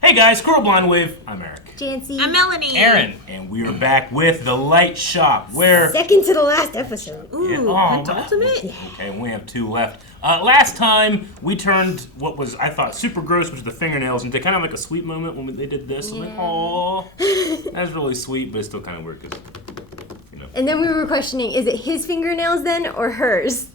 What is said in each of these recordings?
Hey guys, Squirrel Blind Wave. I'm Eric. Janci. I'm Melanie. Aaron. And we are back with The Light Shop, where... Second to the last episode. Ooh, ultimate. Okay, we have 2 left. Last time, we turned what was, I thought, super gross, which was the fingernails, into kind of like a sweet moment when they did this. I'm like, aww. That was really sweet, but it's still kind of weird, because, you know. And then we were questioning, is it his fingernails then, or hers?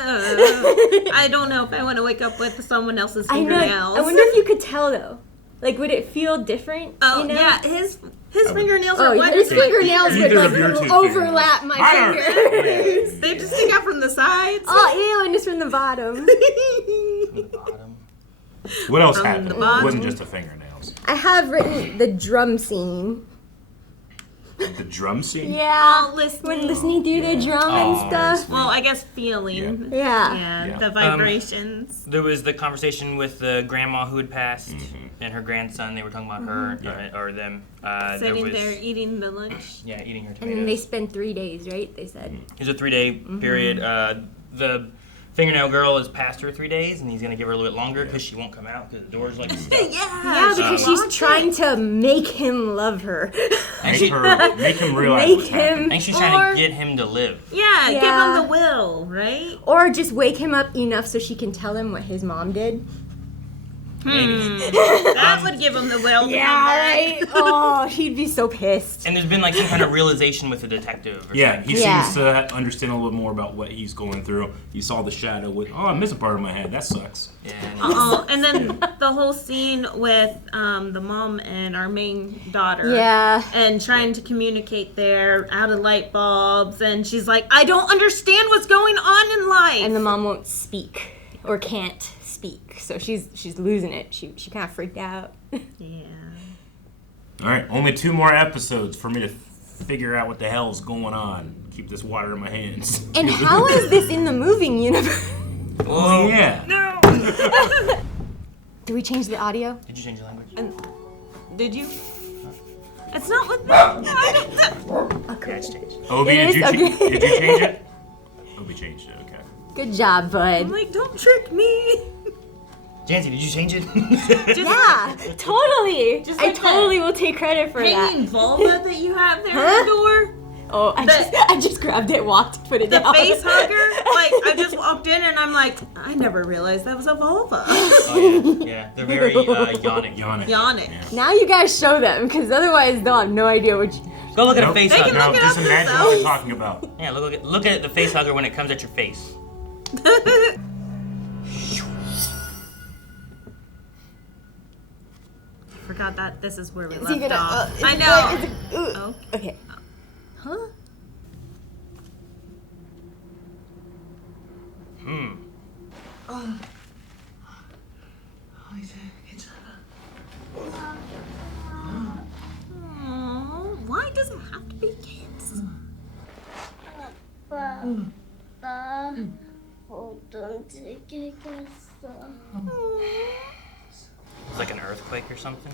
I don't know if I want to wake up with someone else's fingernails. I wonder if you could tell, though. Like, would it feel different? Oh, you know? yeah, his fingernails are white. His fingernails would, Either of your two like, overlap my fingers. They just stick out from the sides. Oh, ew, and just from the bottom. From the bottom. What else From happened? the It bottom. wasn't just the fingernails. I have written the drum scene. The drum scene? Yeah. Listening. When listening through the drum and stuff. Well, I guess feeling. Yeah. Yeah. The vibrations. There was the conversation with the grandma who had passed and her grandson. They were talking about her or them. Sitting there eating the lunch. Yeah, eating her And tomatoes. then they spend 3 days, right? They said. It was a 3-day period. The fingernail girl is past her 3 days, and he's going to give her a little bit longer because she won't come out because the door's like stuck. Yeah, because she's trying to make him love her. Make him realize Make what's him- I happening. think she's trying to get him to live. Yeah, Yeah. give him the will, right? Or just wake him up enough so she can tell him what his mom did. That would give him the will to come back. Oh, he'd be so pissed. And there's been like some kind of realization with the detective. Or Yeah, something. he Yeah. seems to understand a little more about what he's going through. He saw the shadow with, I miss a part of my head. That sucks. Yeah. And then the whole scene with the mom and our main daughter. Yeah. And trying to communicate there out of light bulbs. And she's like, I don't understand what's going on in life. And the mom won't speak or can't speak, so she's losing it. She kind of freaked out. Yeah. All right, only 2 more episodes for me to figure out what the hell's going on. Keep this water in my hands. And how is this in the moving universe? Oh, yeah. No! Do we change the audio? Did you change the language? Did you? It's not with me. Okay. Yeah, it's changed. Obi, It did you, is? Okay. did you change it? Obi changed it, okay. Good job, I'm bud. like, don't trick me. Janci, did you change it? Yeah, totally. Just I like totally will take credit for Hanging that. vulva that you have there Huh? at the door. Oh, I just grabbed it, walked, put it The down. face hugger. Like, I just walked in and I'm like, I never realized that was a vulva. Oh, yeah. They're very yawning. Yawning. Yawning. Yeah. Now you guys show them, because otherwise they'll have no idea what you... Go look at a Nope. face They hugger. can Now look it up just imagine what I'm themselves. talking about. Yeah, look at the face hugger when it comes at your face. Forgot that this is where we Is he left gonna- off. is I it know. going- is it- Oh. Okay. Huh? Aw, why does it have to be kids? 아빠, 어떤 찍히겠어. It's like an earthquake or something.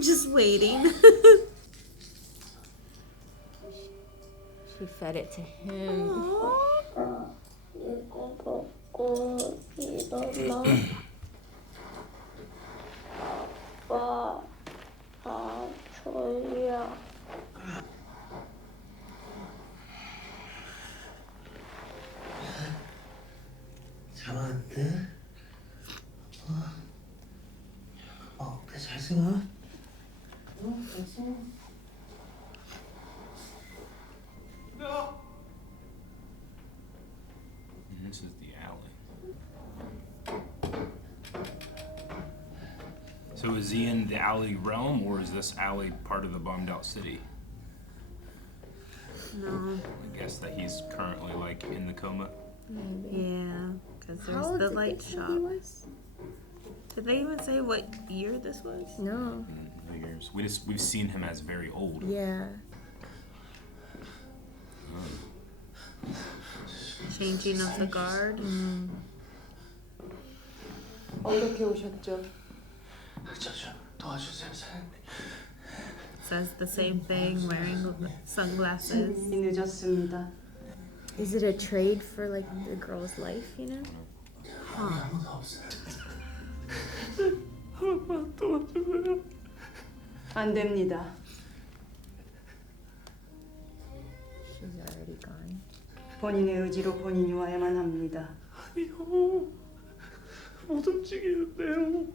Just waiting. She fed it to him. 이거 먹고 일어나. 아빠, 아, 졸려. 잠았는데? 그래 잘 생각? And this is the alley. So is he in the alley realm, or is this alley part of the bombed out city? No. I guess that he's currently like in the coma. Yeah, because How there's old the did light they say he shop. was? Did they even say what year this was? No. No years. We've seen him as very old. Yeah. Changing of the guard. 어떻게 오셨죠? 저 도와주세요 사장님. Says the same thing, wearing sunglasses. 늦었습니다. Is it a trade for like the girl's life, you know? 아무도 없어요. 도와주세요. 안 됩니다. She's already gone. 본인의 의지로 본인이 와야만 합니다. 아니요. 못 움직이는데요.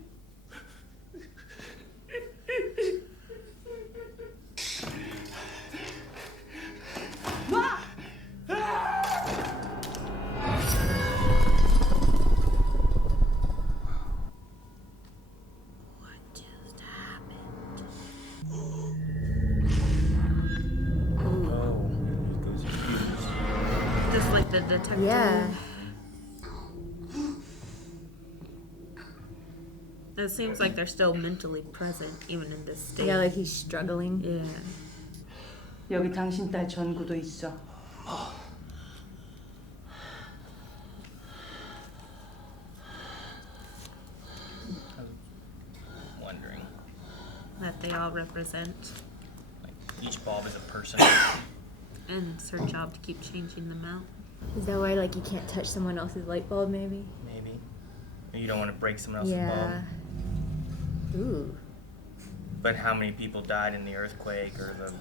Just like the detective. Yeah. It seems like they're still mentally present even in this state. Yeah, like he's struggling. Yeah. 여기 당신 딸 전구도 있어. Wondering. That they all represent. Like each bulb is a person. And it's her job to keep changing them out. Is that why like you can't touch someone else's light bulb maybe? Maybe. You don't want to break someone else's Yeah. bulb. Ooh. But how many people died in the earthquake or the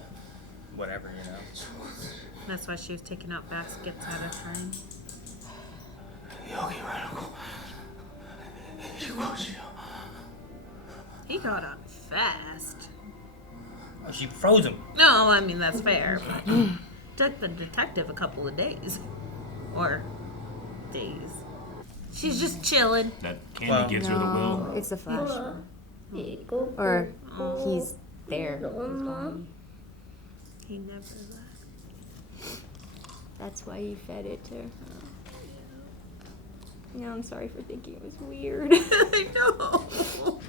whatever, you know? That's why she was taking out baskets at a time. 여기 말고 이곳이요. He got up fast. Oh, she froze him. No, I mean that's fair. Took the detective a couple of days. Or days. She's just chilling. That candy Well- gives her the will. It's a flash. 이거 Or 보고 he's there. 일어나. He never left. That's why you fed it to her. No, I'm sorry for thinking it was weird. I know.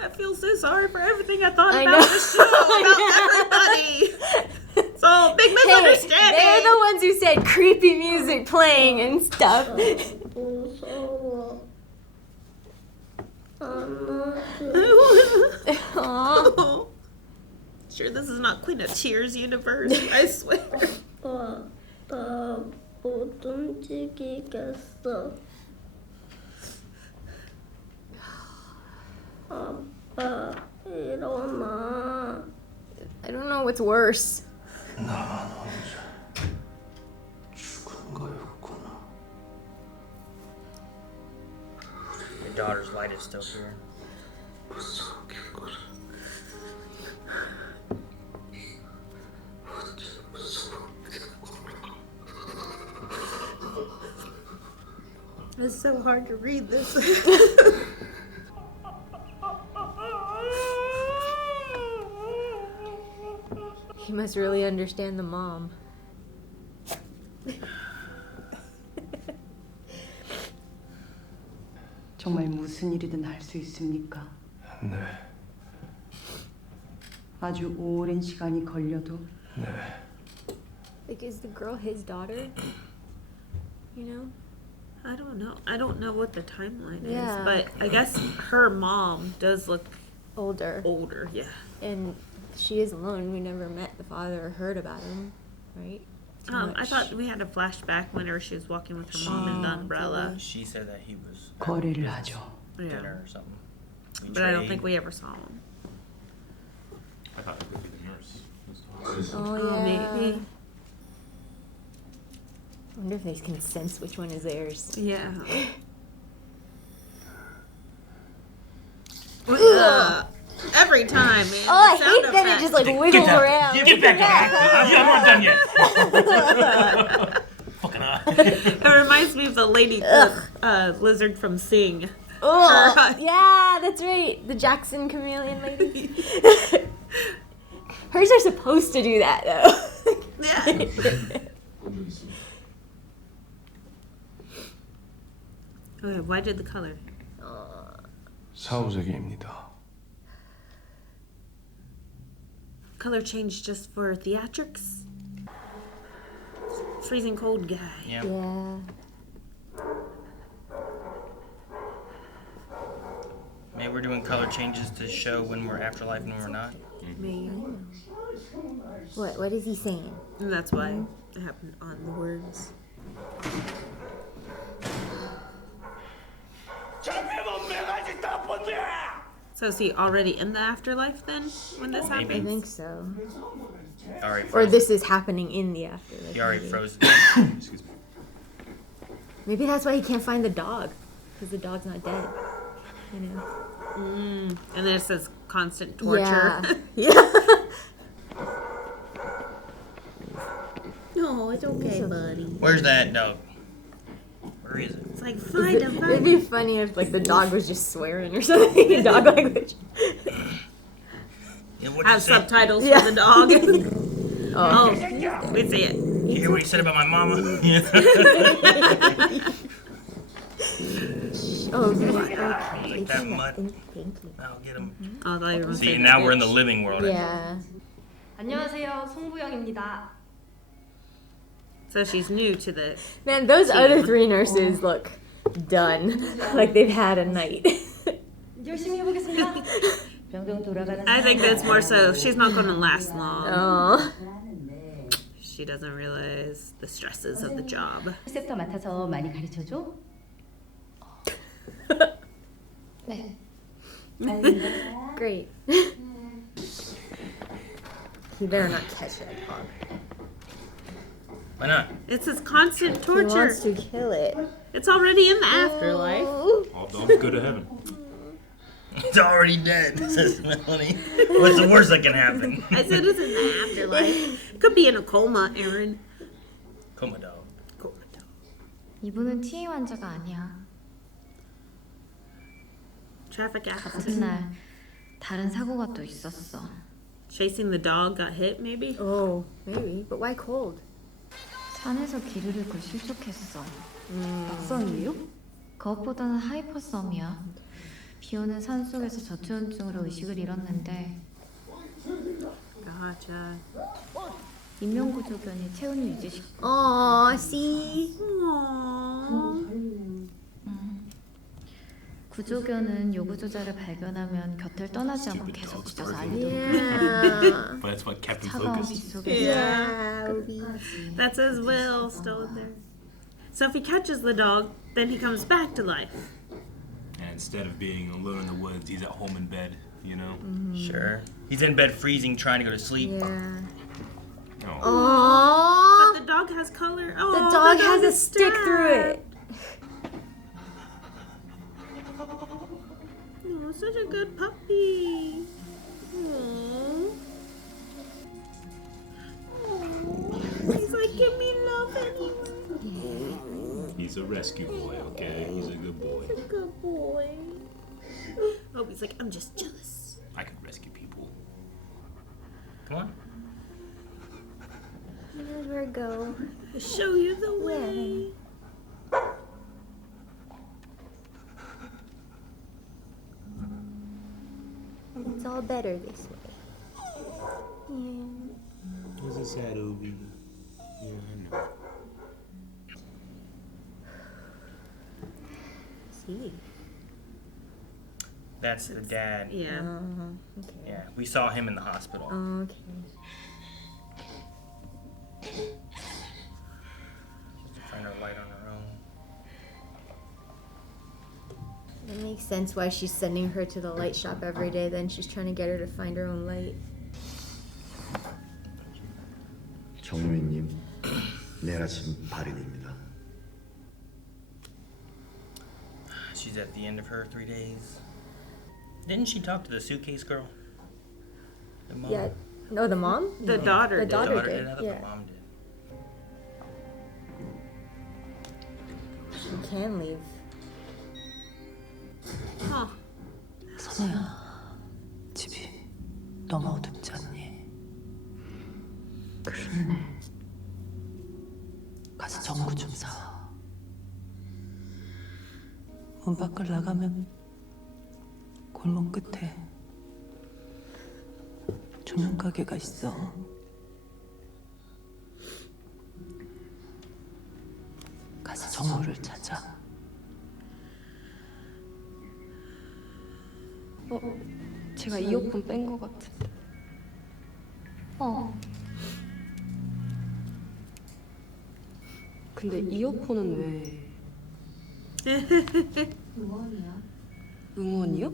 I feel so sorry for everything I thought I about know. the show, about everybody. So big Hey, misunderstanding. they're the ones who said creepy music playing and stuff. 무서워. 안아줘. Aw. Sure, this is not Queen of Tears universe. I swear. 나 못 움직이겠어. 아빠, 일어나. I don't know what's worse. 나만 혼자 죽은 거였구나. Your daughter's light is still here. 무섭게 거려. 어째 무섭게 거려. It's so hard to read this. He must really understand the mom. 정말 무슨 일이든 할 수 있습니까? 네, 아주 오랜 시간이 걸려도 네. Like, is the girl his daughter? You know? I don't know. I don't know what the timeline Yeah. is, but I guess her mom does look Older. older. Yeah. And she is alone. We never met the father or heard about him, right? Too I much. thought we had a flashback whenever she was walking with her mom and the umbrella. She said that he was 거래를 하죠. Yeah. dinner or something. We But I don't trade. think we ever saw him. I thought it would be the nurse. Oh, Oh, yeah. maybe. I wonder if they can sense which one is theirs. Yeah. Ugh. Every time, man. Oh, I The sound hate that it effects. just like wiggles around. Get back here. I'm not done yet. Fucking It reminds me of the lady lizard from Sing. Oh, yeah, that's right. The Jackson chameleon lady. Hers are supposed to do that, though. Yeah. Okay, why did the color? 사후세계입니다. Color change just for theatrics? Freezing cold guy. Yeah. Yeah. Maybe we're doing color changes to show when we're afterlife and when we're not. Maybe. What is he saying? And that's why it happened on the words. So is he already in the afterlife then when this Maybe. I happens? think so. Already Or frozen. this is happening in the afterlife. He already maybe. froze. Excuse me. Maybe that's why he can't find the dog. Because the dog's not dead. You know? And then it says constant torture. Yeah. Yeah. No, it's okay, buddy. Where's that dog? Where is it? It's like, find him, It'd find be him. funny if like the dog was just swearing or something in dog language. Yeah, what'd you Have say? subtitles Yeah. for the dog. Oh. We see it. You hear what he said about my mama? Yeah. Oh, okay. Like that mud. Thank you. I'll get him. Oh, I thought you were gonna See, say now we're in bitch. the living world. Yeah. 안녕하세요, 송부영입니다. So she's new to the. Man, those other three nurses look done. Like they've had a night. 열심히 해보겠습니다. 병동 돌아가는 I think that's more so. She's not going to last long. Oh. She doesn't realize the stresses of the job. 리셉터 맡아서 많이 가르쳐줘. 네. Great. He better not catch that dog. Why not? It's his constant He torture. wants to kill it. It's already in the afterlife. All dogs go to heaven. It's already dead, says Melanie. What's the worst that can happen? I said it's in the afterlife. Could be in a coma, Aaron. Coma dog. Coma dog. 이분은 TA 환자가 아니야. Traffic accident. 같은 날 다른 사고가 또 있었어. Chasing the dog got hit, maybe? Oh, maybe. But why cold? 산에서 길을 잃고 실족했어. 박성이요? 그것보다는 하이퍼섬이야. 비 오는 산 속에서 저체온증으로 의식을 잃었는데 Gotcha. 인명구조견이 체온을 유지시켜. Aw, see? Aww. 구조견은 요구조자를 발견하면 곁을 떠나지 않고 계속 짖어서 알리도록 Yeah. But that's what kept him 차가운 빗 focused. 속에서 Yeah. That's his will still in there. So if he catches the dog, then he comes back to life. And instead of being alone in the woods, he's at home in bed, you know? Sure. He's in bed freezing, trying to go to sleep. Yeah. Oh. Aww. But the dog has color. Oh, The dog has a is stick through stabbed. it. Oh, such a good puppy. Aww. Aww. He's like, give me love anyway. He's a rescue boy, okay? He's a good boy. Good boy. Oh, he's like, I'm just jealous. I could rescue people. Come on. He knows where to go. I'll show you the way. It's all better this way. Yeah. He's a sad Obi. Yeah, I know. See. That's the dad. Yeah. Okay. Yeah, we saw him in the hospital. Okay. Find her light on her own. That makes sense why she's sending her to the light shop every day. Then she's trying to get her to find her own light. 정유미님, 내일 아침 발인입니다. She's at the end of her 3 days. Didn't she talk to the suitcase girl? The mom? Yeah. No, the mom? The daughter The did. daughter daughter did. did. I thought Yeah. the mom did. She can leave. Huh. 선우야, 집이 너무 어둡지 않니? 그러네. 가서 전구 좀 사. 문 밖을 나가면 골목 끝에 조명 가게가 있어. 가서 전구를 찾아. 제가 이어폰 뺀 것 같은데. 근데 이어폰은 왜? 응원이야. 응원이요?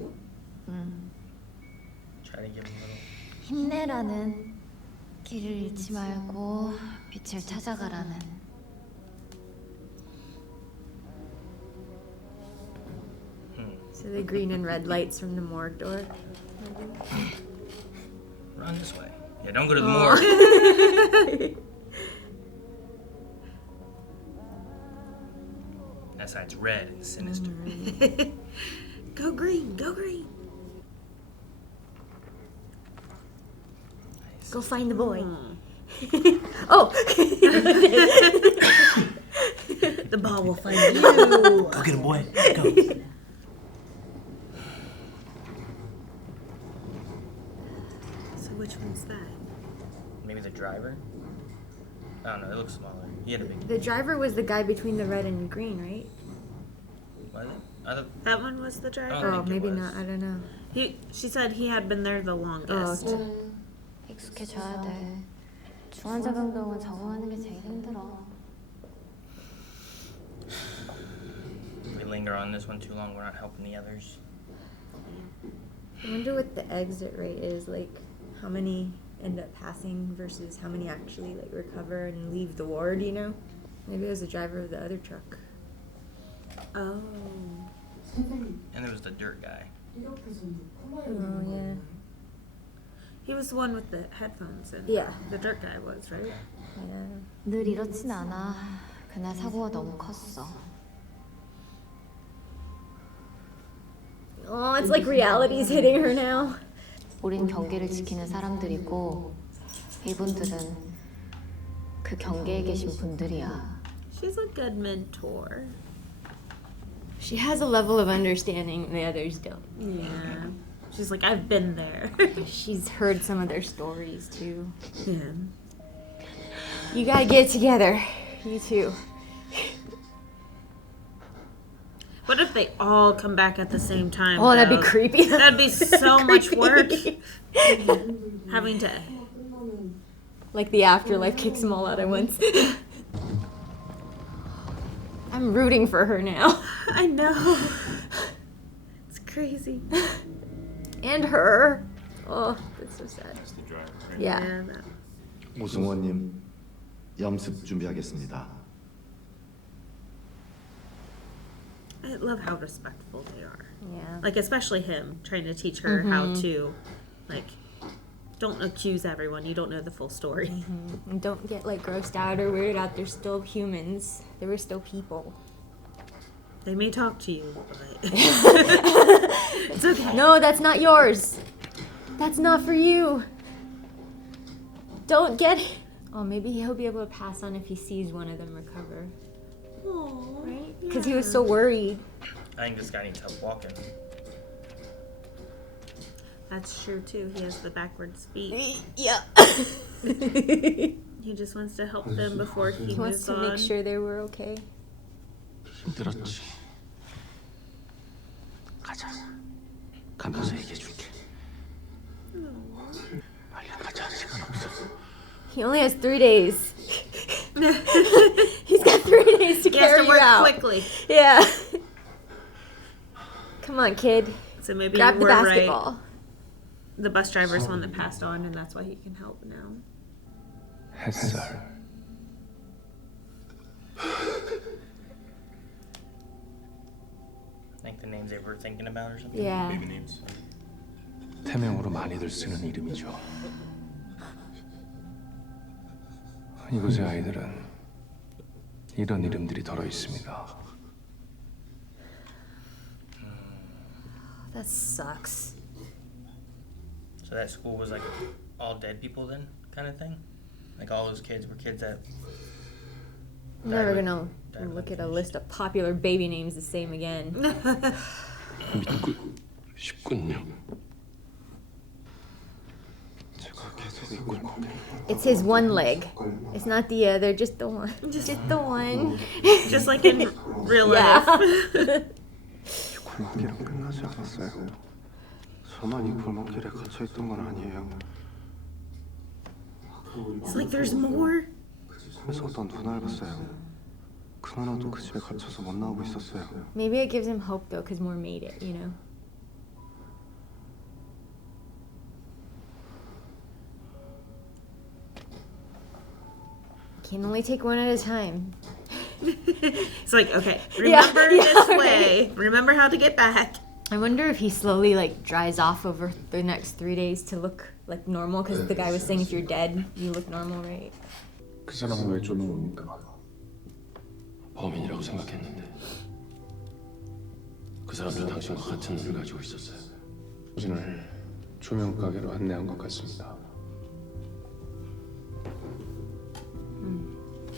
Try to give him a little. 힘내라는, 길을 잃지 말고 빛을 찾아가라는. So the green and red lights from the morgue door. Run this way. Yeah, don't go to the morgue. That side's red and sinister. Go green, go green. Go find the boy. Oh! The ball will find you. Go get him, boy. Go. So which one's that? Maybe the driver? I don't know, it looks smaller. He had a big... The driver was the guy between the red and green, right? Was it? I thought... That one was the driver? I Oh, don't think it maybe was. not. I don't know. She said he had been there the longest. Oh. 익숙해져야 돼. 중환자 병동은 적응하는 게 제일 힘들어. If we linger on this one too long, we're not helping the others. I wonder what the exit rate is, like how many end up passing versus how many actually like recover and leave the ward, you know? Maybe it was the driver of the other truck. Oh. And there was the dirt guy. Oh, yeah. He was the one with the headphones and Yeah. the dirt guy was, right? Yeah. 늘 이렇진 않아. 그날 사고가 너무 컸어. Oh, it's like reality's hitting her now. 우린 경계를 지키는 사람들이고 이분들은 그 경계에 계신 분들이야. She's a good mentor. She has a level of understanding the others don't. Yeah. She's like, I've been there. She's heard some of their stories too. Yeah. You gotta get it together. You too. What if they all come back at the same time? Oh, that'd be though? creepy. That'd be so much work. Creepy. Having to. Like the afterlife kicks them all out at once. I'm rooting for her now. I know. It's crazy. And her. Oh, that's so sad. That's the driver, right? Yeah. 오승원님, 염습 준비하겠습니다. I love how respectful they are. Yeah. Like, especially him trying to teach her how to, like, don't accuse everyone. You don't know the full story. And don't get like grossed out or weirded out. They're still humans. They were still people. They may talk to you, but it's okay. No, that's not yours. That's not for you. Don't get it. Oh, maybe he'll be able to pass on if he sees one of them recover. Aww. Right? Because he was so worried. I think this guy needs help walking. That's true too. He has the backwards feet. Yeah. He just wants to help them before he He wants moves to on. make sure they were okay. 힘들었지. 가자. 가면서 얘기해줄게. 빨리 가자. 시간 없어. He only has 3 days. He's got 3 days to He has carry to you work out. quickly. Yeah. Come on, kid. So maybe Grab the we're basketball. right. The bus driver's the one that passed on, and that's why he can help now. 햇살. I think the names they were thinking about or something. Yeah. Baby names. 태명으로 많이들 쓰는 이름이죠. 이곳의 아이들은 이런 이름들이 덜어 있습니다. That sucks. So that school was like all dead people then, kind of thing? Like all those kids were kids that... I'm never died gonna with look at a confusion. list of popular baby names the same again. 믿고 싶군요. 제가 계속 이끌 거게. It's his one leg. It's not the other, just the one. Just the one. Just like in real life. Yeah. 이 골목길은 끝나지 않았어요. 저만 이 골목길에 갇혀 있던 건 아니에요. It's like there's more. 그래서 어떤 누나를 봤어요. 그 누나도 그 집에 갇혀서 못 나오고 있었어요. Maybe it gives him hope though, because more made it, you know. Can only take one at a time. It's like, okay, remember this way. Remember how to get back. I wonder if he slowly like dries off over the next 3 days to look like normal, because the guy was saying if you're dead, you look normal, right? 그 사람은 왜 쫓아옵니까? 범인이라고 생각했는데 그 사람들은 당신과 같은 눈을 가지고 있었어요. 당신을 조명 가게로 안내한 것 같습니다.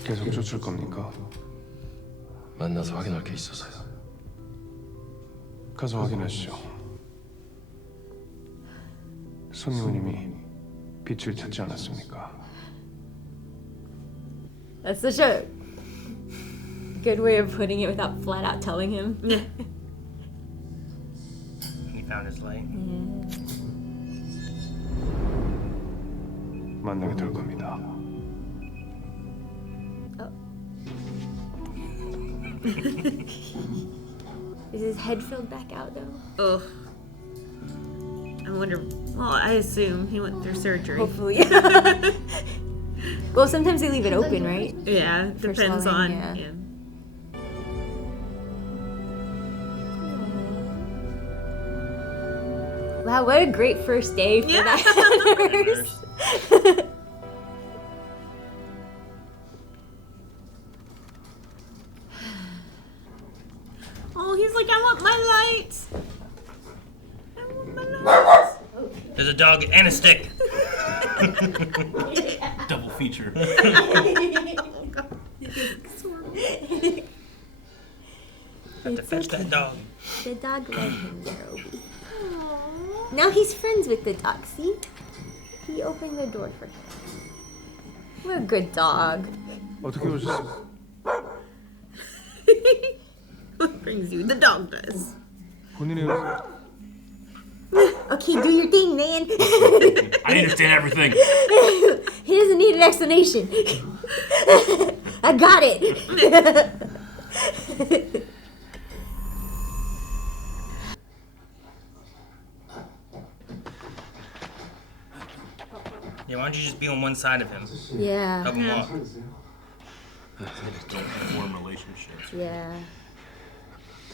계속 쫓을 겁니까? 만나서 확인할 게 있어서요. 가서 확인하시죠. 손님님이 빛을 찾지 않았습니까? That's such a good way of putting it without flat out telling him. He found his light. 만나게 될 겁니다. Is his head filled back out though? Ugh. I wonder. Well, I assume he went through surgery. Hopefully. Well, sometimes they leave it open, right? Yeah, For depends swelling, on. yeah. Wow, what a great first day for that nurse. Oh, he's like, I want my lights. I want my lights. There's a dog and a stick. Double feature. Have to fetch that dog. The dog let him go. Now he's friends with the dog, see? He opened the door for him. What a good dog. 어떻게 오셨어요? What brings you? The dog does. 본인이 Okay, do your thing, man. I understand everything. He doesn't need an explanation. I got it. Yeah, why don't you just be on one side of him? Yeah. Help him walk. Don't form relationships. Yeah.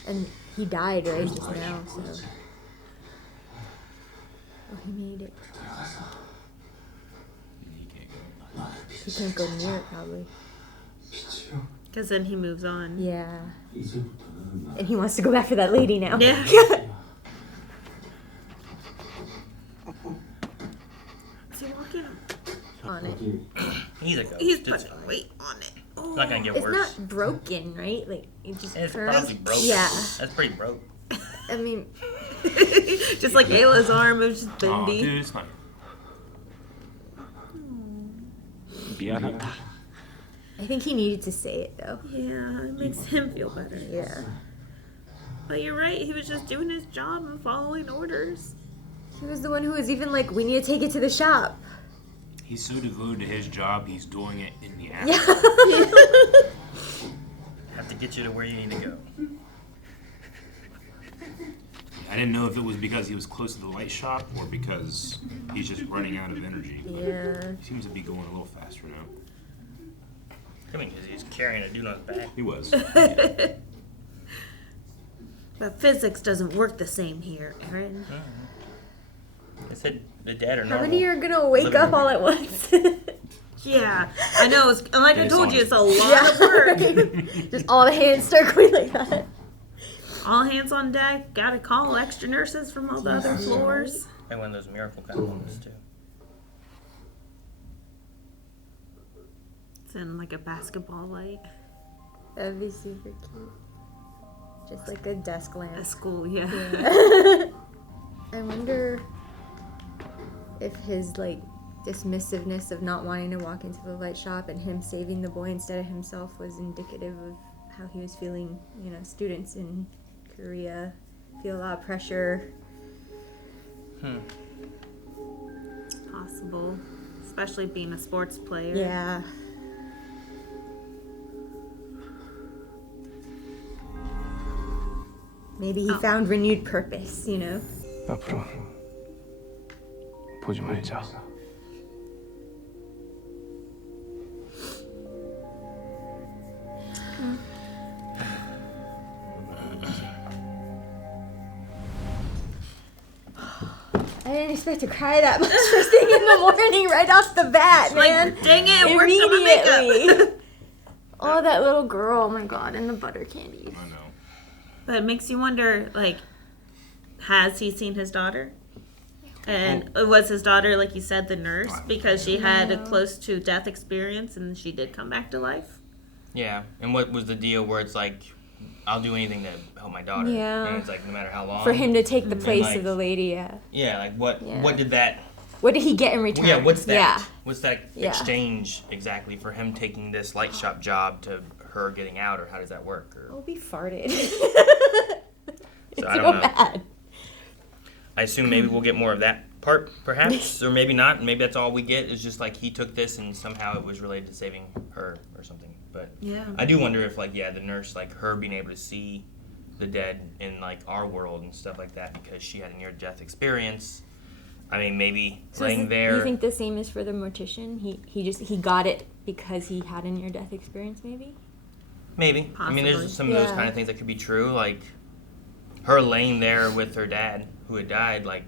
And he died, right, just now, so. Oh, he made it. He can't go near it, probably. Because then he moves on. Yeah. And he wants to go back for that lady now. Yeah. Is he walking On it. He's a ghost. He's It's putting weight on it. Oh. not gonna get It's worse. not broken, right? Like, it just It's curves. probably broke. Yeah. That's pretty broke. I mean, Just like Ayla's arm is just Oh, bendy. dude, it's not. 미안하다. I think he needed to say it, though. Yeah, it makes him feel better. Yeah. But you're right, he was just doing his job and following orders. He was the one who was even like, we need to take it to the shop. He's so devoted to his job, he's doing it in the act. Yeah. Have to get you to where you need to go. I didn't know if it was because he was close to the light shop or because he's just running out of energy. Yeah. He seems to be going a little faster now. I mean, because he's carrying a dude on his back. He was. But physics doesn't work the same here, Aaron. They said the dad or How normal. many are gonna wake up all at once? Yeah, I know. It's, like I It's told you, on- it's a lot of work. Just all the hands start going like that. All hands on deck. Gotta call extra nurses from all the other floors. And one of those miracle kind of moments too. It's in like a basketball light. That'd be super cute. Just like a desk lamp. At school, yeah. I wonder if his like dismissiveness of not wanting to walk into the light shop and him saving the boy instead of himself was indicative of how he was feeling. You know, students in Korea feel a lot of pressure. It's possible. especially being a sports player. Yeah. Maybe he found renewed purpose, you know? 앞으로 보지 말자. I didn't expect to cry that much first thing in the morning right off the bat, man. Like, dang it, where's my makeup? Immediately. Oh, that little girl, oh my god, and the butter candies. I know. But it makes you wonder, like, has he seen his daughter? And was his daughter, like you said, the nurse? Because she had a close to death experience and she did come back to life? Yeah, and what was the deal where it's like, I'll do anything to help my daughter. Yeah. And it's like, no matter how long. For him to take the place like, of the lady, yeah. Yeah, like what did that... What did he get in return? Yeah, what's that? Yeah. What's that exchange exactly for him taking this light shop job to her getting out, or how does that work? Or, Oh, we farted. so I don't know. Bad. I assume maybe we'll get more of that part, perhaps, or maybe not. Maybe that's all we get is just like he took this and somehow it was related to saving her or something. But Yeah. I do wonder if, like, the nurse, like her being able to see the dead in like our world and stuff like that because she had a near-death experience. I mean, maybe laying there. You think the same is for the mortician? He got it because he had a near-death experience, maybe? Maybe. Possibly. I mean, there's some of those kind of things that could be true. Like her laying there with her dad who had died, like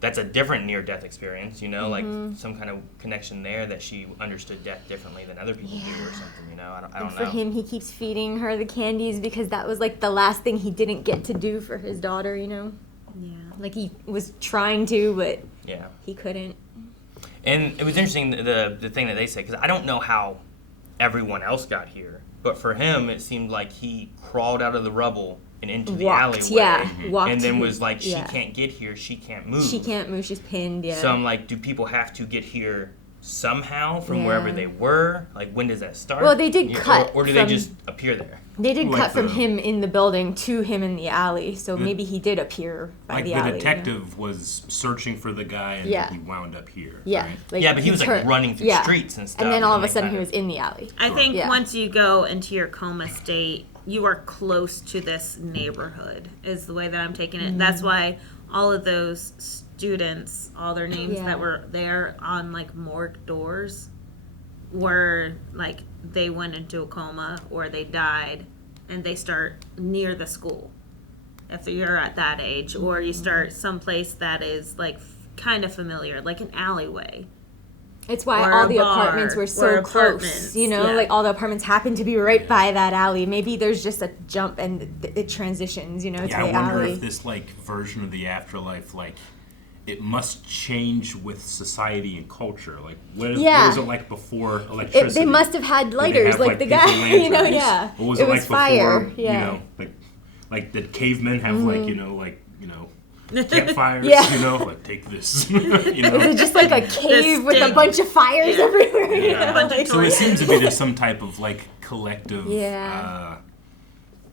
that's a different near-death experience, you know, like some kind of connection there that she understood death differently than other people do or something, you know. I don't For know. him, he keeps feeding her the candies because that was like the last thing he didn't get to do for his daughter, you know? Yeah. Like he was trying to, but Yeah. he couldn't. And it was interesting the thing that they said, because I don't know how everyone else got here, but for him it seemed like he crawled out of the rubble and into the alleyway, walked and then to- was like, she yeah. can't get here, she can't move. She can't move, she's pinned, yeah. So I'm like, do people have to get here somehow from wherever Yeah. they were? Like, when does that start? Well, they did cut or do they from- just appear there? They did Like cut from the- him in the building to him in the alley, so maybe he did appear by Like the the alley. detective was searching for the guy and Yeah. he wound up here. Yeah. Right? Like, Yeah, but he was like running through streets and stuff. And then all of a they sudden he kinda- was in the alley. I think Yeah. once you go into your coma state, you are close to this neighborhood, is the way that I'm taking it. That's why all of those students, all their names Yeah. that were there on like morgue doors were like they went into a coma or they died, and they start near the school if you're at that age, or you start someplace that is like kind of familiar, like an alleyway. It's why Or all a the bar, apartments were or so apartments, close, you know? yeah. Like all the apartments happen to be right by that alley. Maybe there's just a jump and it transitions, you know, to Yeah, the I wonder alley. if this like version of the afterlife, like, it must change with society and culture. Like, what is it like before electricity? They must have had Did they lighters, have, like the paper guy, you know, lanterns? yeah. What was It it like was fire, before, yeah. you know, like did cavemen have like, you know, campfires, Yeah. you know, like take this, you know? Is it just like a cave with a stick. bunch of fires everywhere? you Yeah. know? Bunch of Like- So it seems to be there's some type of like collective, Yeah.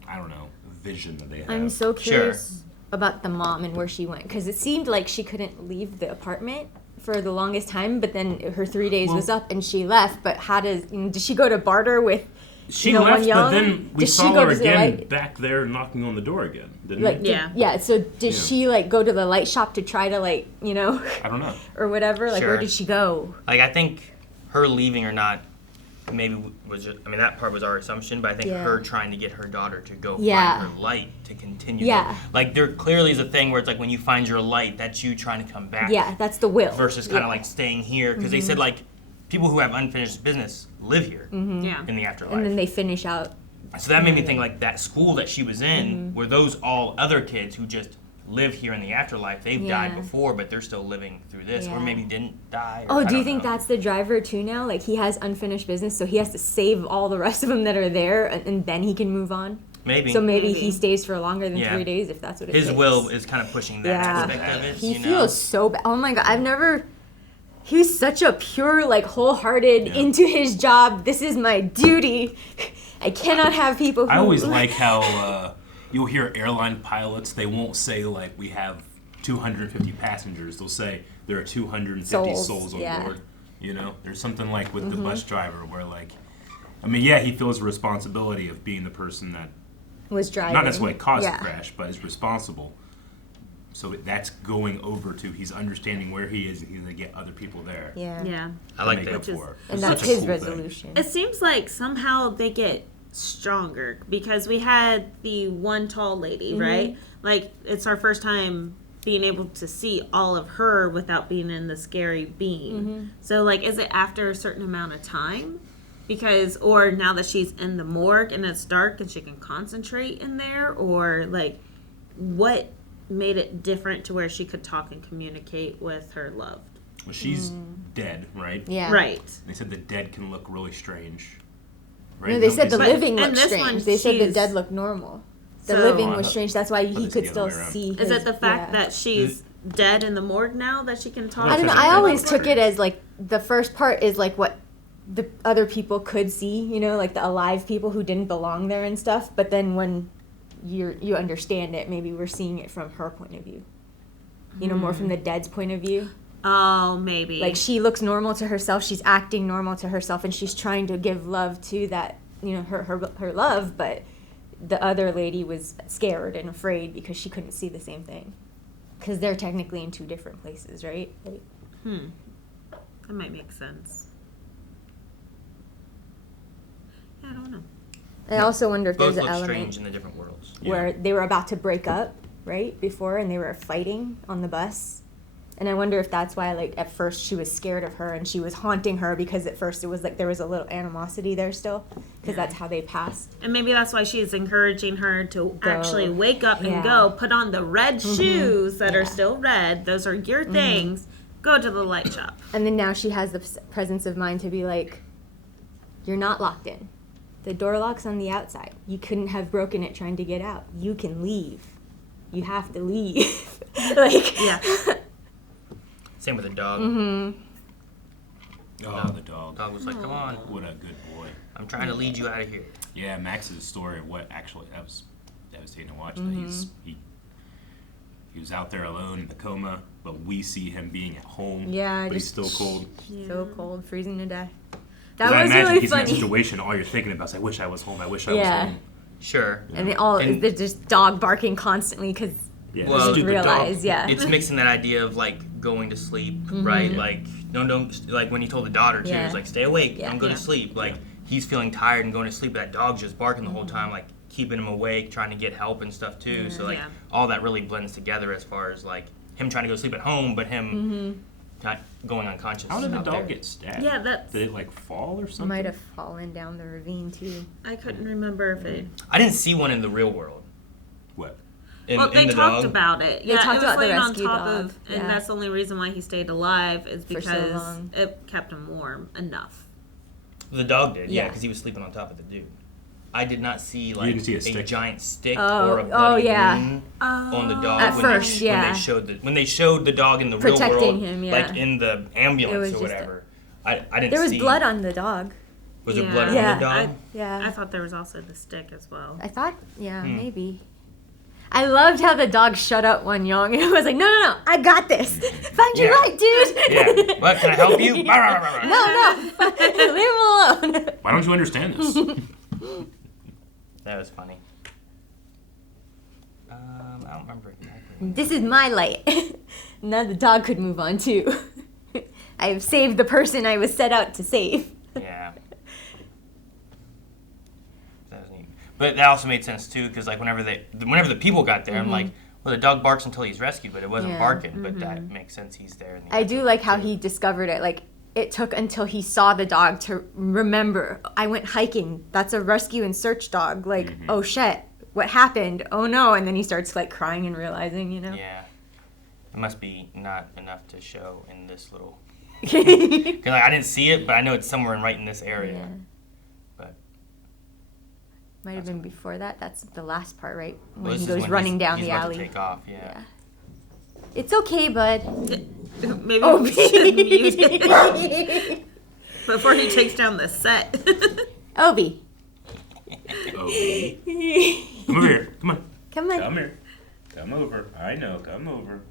I don't know, vision that they have. I'm so curious about the mom and where she went, because it seemed like she couldn't leave the apartment for the longest time, but then her 3 days was up and she left. But how did she go to barter with She no left, one young? but then we Did she saw go her to the again light? back there knocking on the door again, didn't Like, we? Yeah. So did Yeah. she like go to the light shop to try to like, you know, I don't know. or whatever? Like, where Sure. did she go? Like, I think her leaving or not, maybe was just, I mean, that part was our assumption, but I think Yeah. her trying to get her daughter to go Yeah. find her light to continue. Yeah. Like, there clearly is a thing where it's like when you find your light, that's you trying to come back. Yeah, that's the will. Versus kind of Yeah. like staying here. Because they said, like, people who have unfinished business live here Yeah. in the afterlife. And then they finish out. So that made me think, like, that school that she was in, were those all other kids who just live here in the afterlife? They've died Yeah. before, but they're still living through this, or Yeah. maybe didn't die. Oh, or, I do you don't think know. that's the driver too now? Like he has unfinished business, so he has to save all the rest of them that are there, and then he can move on. Maybe. So maybe Maybe. he stays for longer than Yeah. 3 days if that's what it His takes. will is kind of pushing that Yeah. aspect of it. He you know? feels so bad. Oh my god, I've never. He was such a pure, like wholehearted into his job. This is my duty. I cannot have people. Who, I always like how you'll hear airline pilots. They won't say like we have 250 passengers, they'll say there are 250 souls on board. You know, there's something like with the bus driver where like, I mean, yeah, he feels the responsibility of being the person that was driving. Not necessarily caused the crash, but is responsible. So that's going over to he's understanding where he is and he's going to get other people there. Yeah. I like that. And that's his resolution. It seems like somehow they get stronger because we had the one tall lady, right? Like, it's our first time being able to see all of her without being in the scary beam. So, like, is it after a certain amount of time? Because, or now that she's in the morgue and it's dark and she can concentrate in there? Or, like, what made it different to where she could talk and communicate with her loved? Well, she's dead, right? Yeah. Right. They said the dead can look really strange. Right? No, they said the living and looked this strange. one, They said the she's- dead looked normal. The So- living was strange. That's why he it's could the still other way around. see. Is it the fact that she's dead in the morgue now that she can talk? I don't know. I always took it as like the first part is like what the other people could see, you know, like the alive people who didn't belong there and stuff. But then when you understand it, maybe we're seeing it from her point of view. You know, more from the dead's point of view. Oh, maybe. Like she looks normal to herself. She's acting normal to herself, and she's trying to give love to that, you know, her love. But the other lady was scared and afraid because she couldn't see the same thing. Because they're technically in two different places, right? Like, That might make sense. Yeah, I don't know. I also wonder if Both there's an look element strange in the different worlds. where they were about to break up, right, before, and they were fighting on the bus. And I wonder if that's why, like, at first she was scared of her and she was haunting her because at first it was like there was a little animosity there still because that's how they passed. And maybe that's why she's encouraging her to actually wake up and Yeah. go, put on the red shoes that are still red. Those are your things. Go to the light shop. And then now she has the presence of mind to be like, you're not locked in. The door lock's on the outside. You couldn't have broken it trying to get out. You can leave. You have to leave. Like, Yeah. Same with the dog. Oh, the dog. Dog was like, come on. What a good boy. I'm trying to lead you out of here. Yeah, Max's story of what actually, that was devastating to watch. That he was out there alone in the coma, but we see him being at home. Yeah, but he's just still cold. so cold, freezing to death. 'Cause That I was imagine really he's in that funny. situation. All you're thinking about is, I wish I was home. I wish I was Yeah. home. Sure. And they all, And- they're just dog barking constantly because Yeah, Well, stupid realize, dog. yeah. It's mixing that idea of like going to sleep, right? Like don't like when he told the daughter too, Yeah. it's like stay awake, Yeah. don't go Yeah. to sleep. Like he's feeling tired and going to sleep, but that dog's just barking the whole time, like keeping him awake, trying to get help and stuff too. So like Yeah. all that really blends together as far as like him trying to go to sleep at home, but him going unconscious. How did the out dog there. get stabbed? Yeah, that's. Did it like fall or something? might have fallen down the ravine too. I couldn't remember if it. I didn't see one in the real world. What? Well, they the talked dog. about it. They Yeah, talked it was about the laying on rescue top dog, of, and yeah. that's the only reason why he stayed alive is For so because long. it kept him warm enough. The dog did, yeah, Yeah. because he was sleeping on top of the dude. I did not see like didn't see a a stick? giant stick Oh, or a oh, bloody yeah. wound on the dog At when first, they, yeah. when they showed the dog in the real Protecting world, him, yeah. like in the It ambulance was or just whatever. I didn't There was see. blood on the dog. Was there Yeah. blood Yeah. on the dog? Yeah. I thought there was also the stick as well. I thought, yeah, maybe. I loved how the dog shut up one young. It was like, no, I got this. Find your Yeah. light, dude. Yeah. What? Can I help you? No, leave him alone. Why don't you understand this? That was funny. I don't remember exactly. This is my light. Now the dog could move on too. I have saved the person I was set out to save. Yeah. That was neat. But that also made sense too, because like whenever the people got there, I'm like, well, the dog barks until he's rescued, but it wasn't Yeah. barking. But that makes sense. He's there. In the I do like how he discovered it. Like, it took until he saw the dog to remember, I went hiking. That's a rescue and search dog. Like, oh shit, what happened? Oh no. And then he starts like crying and realizing, you know? Yeah. It must be not enough to show in this little. Yeah. Because like, I didn't see it, but I know it's somewhere right in this area. But Might have been before that. That's the last part, right? well, When this he is goes when running down he's the about alley. to take off. Yeah. It's okay, bud. Maybe Oh, we should mute it before he takes down the set. Obi. Oh. Come over here. Come on. Come on. Come here. Come over. I know. Come over.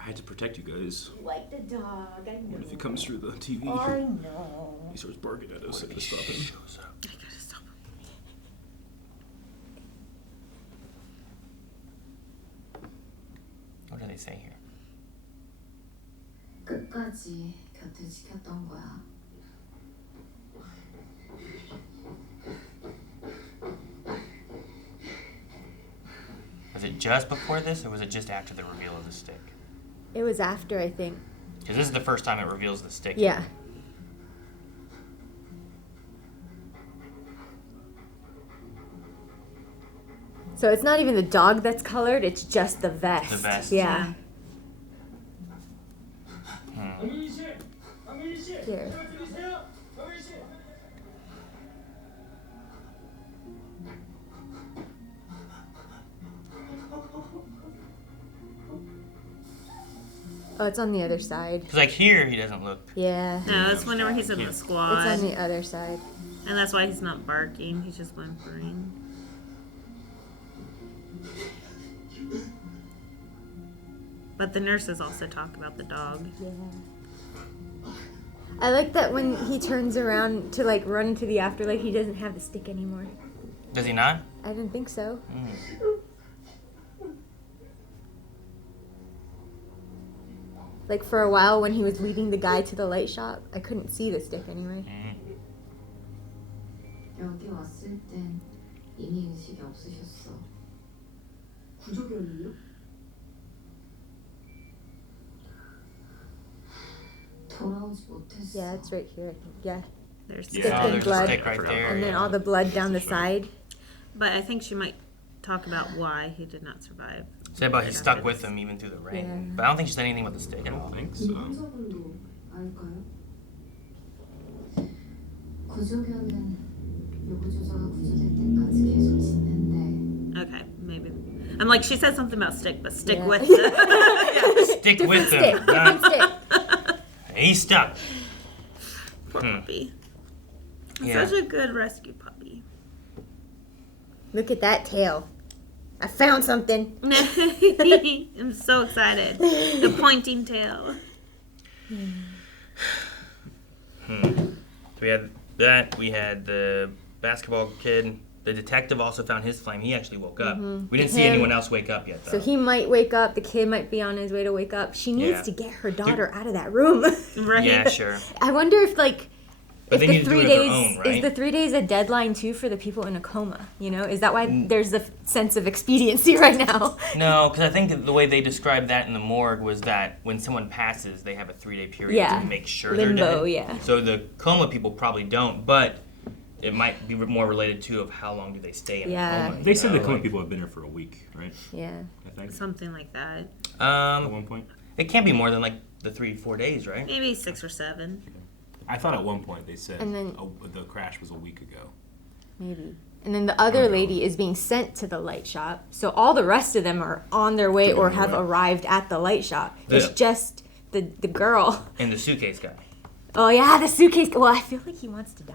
I had to protect you guys. Like the dog, I know. What if he comes through the TV? I know. He starts barking at us. I have to stop him. I gotta stop him. What do they say here? 끝까지 곁을 지켰던 거야. Was it just before this, or was it just after the reveal of the stick? It was after, I think. Because this is the first time it reveals the stick. Yeah. So it's not even the dog that's colored, it's just the vest. The vest. Yeah. Hmm. Here. Oh, it's on the other side. Because like here, he doesn't look. Yeah. No, it's whenever he's in the squad. It's on the other side. And that's why he's not barking. He's just whimpering. But the nurses also talk about the dog. Yeah. I like that when he turns around to like run into the afterlife, he doesn't have the stick anymore. Does he not? I didn't think so. Mm. Like for a while when he was leading the guy to the light shop, I couldn't see the stick anyway. 여기 왔을 땐 이미 의식이 없으셨어. 구조견은요? 돌아오지 못했어. Yeah, it's right here, I think. Yeah. There's Stick Yeah, and there's blood. a stick right there. And then yeah. all the blood down the side. But I think she might talk about why he did not survive. Said about he stuck with him even through the rain. Yeah. But I don't think she said anything about the stick at I all. don't think so. 형사분도 알까요? 구조견은 요구조저가 구조될 때까지 계속 짓는데. Okay, maybe. I'm like, she said something about stick, but stick Yeah. with the... Stick with Stick, him. different stick. He's stuck. Poor puppy. Yeah. Such a good rescue puppy. Look at that tail. I found something. I'm so excited. The pointing tail. So we had that. We had the basketball kid. The detective also found his flame. He actually woke up. We didn't see Him. anyone else wake up yet, though. So he might wake up. The kid might be on his way to wake up. She needs Yeah. to get her daughter out of that room. Right? Yeah, sure. I wonder if like But if they the need to do 3 it of their days own, right? is the 3 days a deadline too for the people in a coma. You know, is that why there's a sense of expediency right now? No, because I think the way they described that in the morgue was that when someone passes, they have a 3-day period Yeah. to make sure Limbo, they're dead. yeah. So the coma people probably don't, but it might be more related to of how long do they stay in Yeah. the coma. They you said know, the coma like- people have been here for a week, right? Yeah. I think. Something like that. At one point. It can't be more than like the 3-4 days, right? Maybe 6 or 7. I thought at one point they said And then- the crash was a week ago. Maybe. And then the other lady is being sent to the light shop. So all the rest of them are on their way or have arrived at the light shop. It's Yeah. just the girl. And the suitcase guy. Oh yeah, the suitcase. Well, I feel like he wants to die.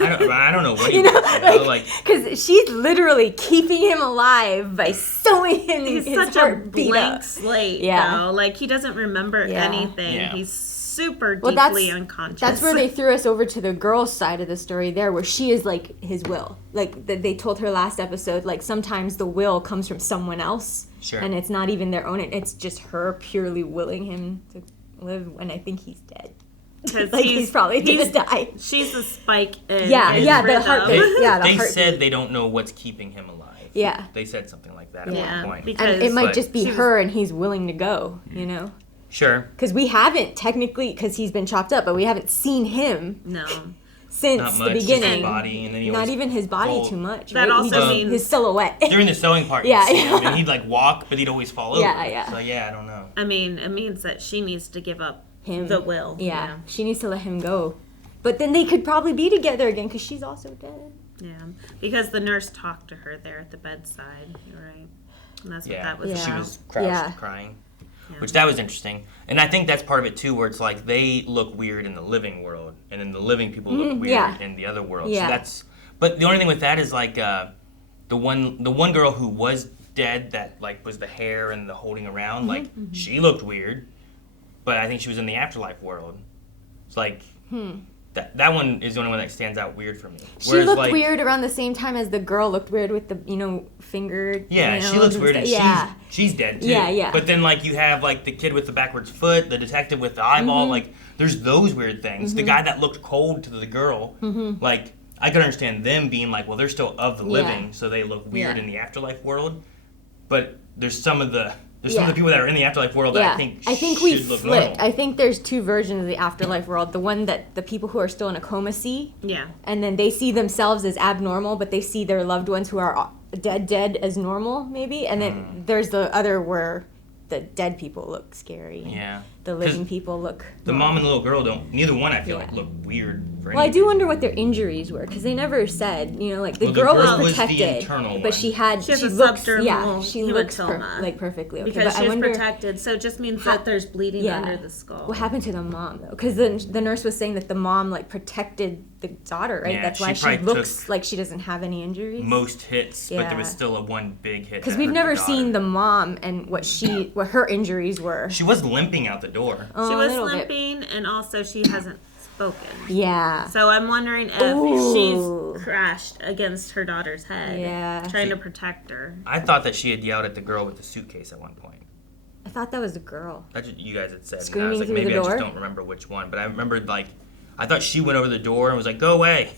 I don't know what he You know, wants, like because she's literally keeping him alive by sewing him He's his such a heart beat blank up. slate, Yeah. though. Like, he doesn't remember Yeah. anything. Yeah. He's super Well, deeply unconscious. That's where they threw us over to the girl's side of the story there, where she is like his will. Like they told her last episode, like sometimes the will comes from someone else, Sure. and it's not even their own. It's just her purely willing him to live. And I think he's dead. Like he's probably gonna die. She's the spike in Yeah, his yeah, the rhythm. heartbeat. Yeah, the they heartbeat. said they don't know what's keeping him alive. Yeah. They said something like that at Yeah, one point. because And it might But- just be her, and he's willing to go. You know. Sure. Because we haven't technically, because he's been chopped up, but we haven't seen him No. since Not the much, just beginning. his body, and then he Not was even his body full- too much. That right? also He means- his silhouette. During the sewing part, Yeah, you'd see him, yeah. and he'd like walk, but he'd always fall over. Yeah, yeah. So yeah, I don't know. I mean, it means that she needs to give up Him. the will. Yeah, she needs to let him go. But then they could probably be together again because she's also dead. Yeah. Because the nurse talked to her there at the bedside. You're right. And that's what Yeah, that was Yeah. she about. was crouched Yeah. crying. Yeah. Which that was interesting. And I think that's part of it too, where it's like they look weird in the living world, and then the living people look weird yeah. in the other world. Yeah. So that's. But the only thing with that is like the one girl who was dead that like was the hair and the holding around. Like she looked weird, but I think she was in the afterlife world. It's like that one is the only one that stands out weird for me. She looked weird around the same time as the girl looked weird with the finger. Yeah, she looks weird, and she's dead too. Yeah. But then like you have like the kid with the backwards foot, the detective with the eyeball. Like there's those weird things. The guy that looked cold to the girl, like I could understand them being like, well, they're still of the living, so they look weird in the afterlife world. But there's some of the people that are in the afterlife world that I think we should look flip. normal. I think there's two versions of the afterlife world. The one that the people who are still in a coma see. Yeah. And then they see themselves as abnormal, but they see their loved ones who are dead as normal, maybe. And then there's the other where the dead people look scary. Yeah. The living people look The mom and the little girl neither one I feel like look weird. Well, I do wonder what their injuries were, because they never said, like the girl was protected, the internal but she has a subdermal she looks hematoma. Perfectly okay. Because but she's I wonder, protected, so it just means that there's bleeding under the skull. What happened to the mom though? Because the nurse was saying that the mom protected the daughter, right? Yeah, That's why she looks like she doesn't have any injuries. Most hits, but there was still a one big hit. Because we've never seen the mom and what her injuries were. She was limping out the door. She was limping, and also she hasn't spoken. Yeah. So I'm wondering if she's crashed against her daughter's head, trying to protect her. I thought that she had yelled at the girl with the suitcase at one point. I thought that was a girl. That's what you guys had said. Screaming and I was like, through maybe the door? I just don't remember which one, but I remembered I thought she went over the door and was like, "Go away,"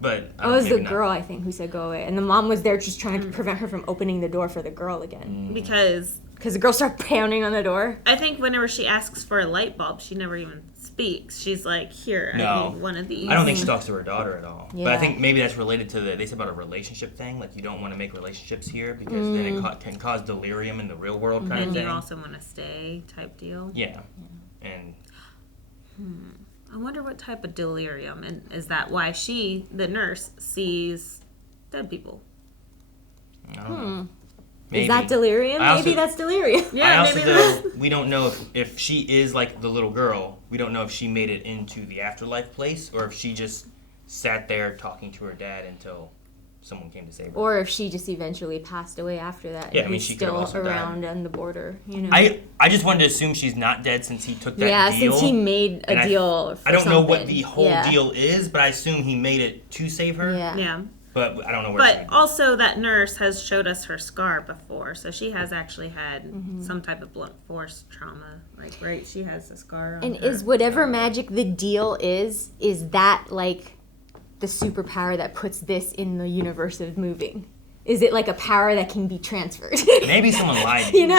but it was the girl I think who said go away, and the mom was there just trying to prevent her from opening the door for the girl again. Because the girl started pounding on the door. I think whenever she asks for a light bulb, she never even speaks. She's like, "Here, I need one of these." I don't think she talks to her daughter at all. Yeah. But I think maybe that's related to they said about a relationship thing. Like you don't want to make relationships here because then it can cause delirium in the real world kind of thing. And you also want to stay type deal. Yeah. And I wonder what type of delirium, and is that why she, the nurse, sees dead people? I don't know. Maybe. Is that delirium? Maybe that's delirium. Yeah, though, we don't know if she is like the little girl. We don't know if she made it into the afterlife place or if she just sat there talking to her dad until someone came to save her. Or if she just eventually passed away after that. Yeah, and I mean, he's she could have still also around died. on the border. I just wanted to assume she's not dead since he took that deal. Yeah, since he made a deal for I don't know what something. the whole deal is, but I assume he made it to save her. Yeah. But I don't know where But also that nurse has showed us her scar before, so she has actually had some type of blunt force trauma. Like, right, she has a scar on And her. is whatever magic the deal is that like the superpower that puts this in the universe of moving? Is it like a power that can be transferred? Maybe someone lied. I think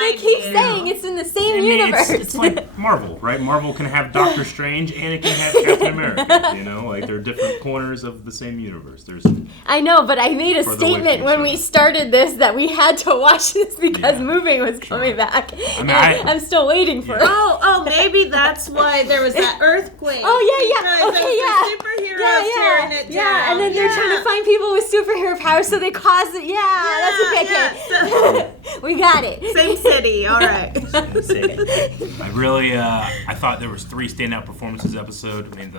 they keep saying it's in the same universe. It's like Marvel, right? Marvel can have Doctor Strange and it can have Captain America. Like they're different corners of the same universe. I know, but I made a statement when we started this that we had to watch this because moving was coming back. I'm still waiting for it. Oh, maybe that's why there was that earthquake. Superheroes tearing it down. Yeah, and then they're trying to find people with superhero powers, so they cause it. That's okay. We got it. Same city, all right. I thought there was 3 standout performances episode. I mean,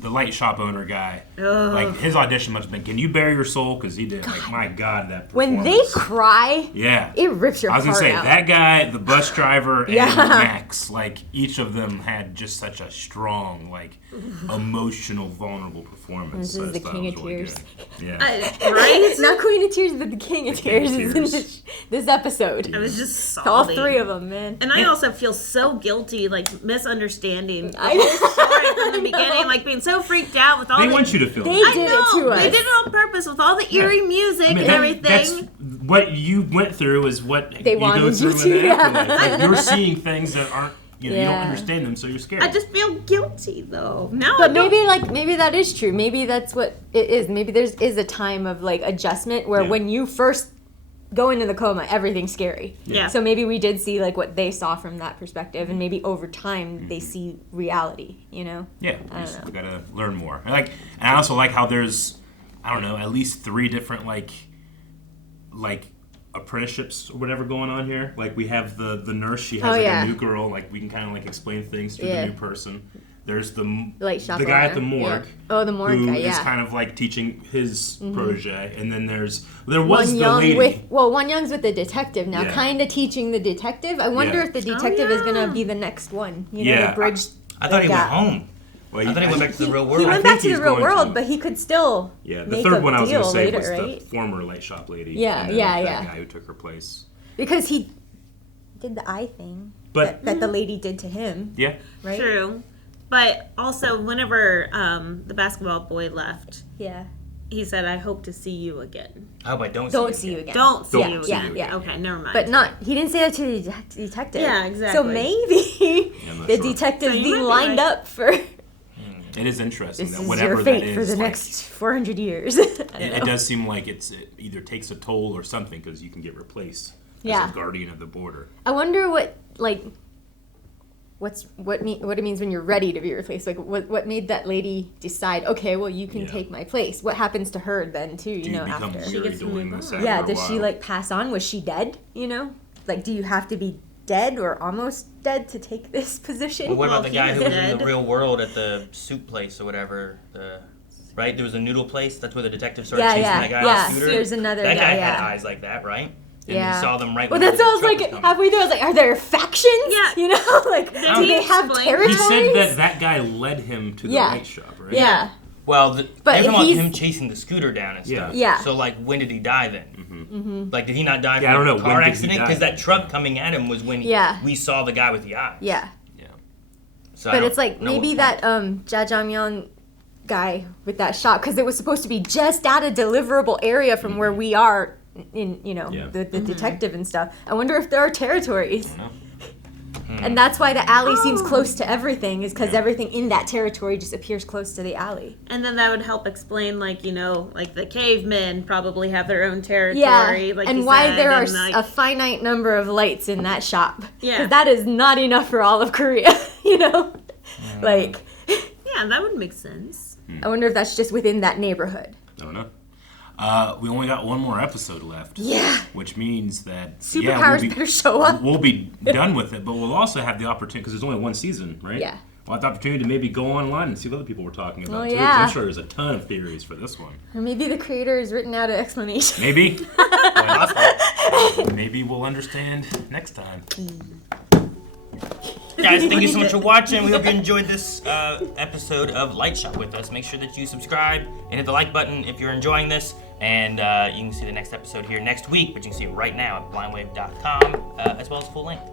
the light shop owner guy, like his audition must have been, "Can you bare your soul?" Because he did. Like, my God, that performance. When they cry, it rips your heart out. I was gonna say that guy, the bus driver, and Max, like each of them had just such a strong, like emotional, vulnerable performance. This is the King of Tears. Yeah, right? Not Queen of Tears, but the King of Tears is in this episode. I was just sobbing. All 3 of them, man. And I also feel so guilty, like misunderstanding the whole story from the beginning, like being so freaked out with all. They want you to feel. They did it to us. They did it on purpose with all the eerie music and everything. That's what you went through is what they you go wanted through you to. in the afterlife. Like, you're seeing things that aren't. You don't understand them, so you're scared. I just feel guilty though. Now, but maybe that is true. Maybe that's what it is. Maybe there is a time of like adjustment where when you first go into the coma, everything's scary. Yeah. So maybe we did see like what they saw from that perspective, and maybe over time they see reality. Yeah. We gotta learn more. And I also like how there's, I don't know, at least 3 different like apprenticeships or whatever going on here. Like we have the nurse, she has a new girl, like we can kind of like explain things to the new person. There's the Light shop the guy at owner. the morgue. Yeah. Oh, the morgue who guy, is yeah. kind of like teaching his protege, and then there was Won the Young lady. Won Young's with the detective now, Yeah. kind of teaching the detective. I wonder Yeah. if the detective is gonna be the next one. You know, to bridge. I thought he went gap. home. Well, I thought he went back to the real world. He went I back think to the he's real going world, to. but he could still Yeah, the make third a one I was deal going to say later, was right? the former light shop lady. Yeah, and then yeah, that yeah. guy who took her place. Because he did the eye thing But that the lady did to him, yeah, right? True. But also, whenever the basketball boy left, Yeah. he said, "I hope to see you again." I hope I don't See you again. Don't see Don't you see again. you yeah. again. Okay, never mind. But not. He didn't say that to the detective. Yeah, So exactly. maybe I'm not the sure. detective's So you being might be lined right. up for It is interesting this that is whatever your fate that is, for the like, next 400 years. I don't it know. does seem like it either takes a toll or something because you can get replaced Yeah. as a guardian of the border. I wonder what it means when you're ready to be replaced. Like what made that lady decide? Okay, well you can Yeah. take my place. What happens to her then too? You Do you know, become after. She weary gets to doing move this on. after Yeah, a does she while? like pass on? Was she dead? You know, like do you have to be dead or almost dead to take this position? Well, what about the he guy was who was in dead. the real world at the soup place or whatever? Right? There was a noodle place. That's where the detective started Yeah, chasing yeah, that guy yeah. on the scooter. There's another that guy, guy had yeah. eyes like that, right? And Yeah. he saw them right Well, when that's the what I was truck like was coming. halfway through. I was like, are there factions? Yeah. You know, like Did do he they have explain? territories? He said that guy led him to the Yeah. light shop, right? Yeah. Well, But they're talking about he's- him chasing the scooter down and stuff. Yeah. So, like, when did he die then? Like, did he not die Yeah, I from don't a know. car When did he accident? die? Because that truck coming at him was when Yeah. we saw the guy with the eyes. Yeah. So I But don't it's like know maybe what that Jajangmyeon guy with that shop because it was supposed to be just at a deliverable area from where we are in Yeah. the detective and stuff. I wonder if there are territories. I don't know. And that's why the alley seems close to everything is because everything in that territory just appears close to the alley. And then that would help explain, like, you know, like the cavemen probably have their own territory. Yeah, like and you why said, there are and, like, a finite number of lights in that shop. Yeah. Because that is not enough for all of Korea, you know? Like, yeah, that would make sense. I wonder if that's just within that neighborhood. I don't know. We only got one more episode left. Yeah. Which means that Superpowers better show up. We'll be done with it, but we'll also have the opportunity because there's only one season, right? Yeah. We'll have the opportunity to maybe go online and see what other people were talking about Oh, too. 'cause yeah. I'm sure there's a ton of theories for this one. Or maybe the creator has written out an explanation. Maybe. Maybe we'll understand next time. Guys, thank you so much for watching. We hope you enjoyed this episode of Light Shop with us. Make sure that you subscribe and hit the like button if you're enjoying this. And you can see the next episode here next week, but you can see it right now at blindwave.com as well as full length.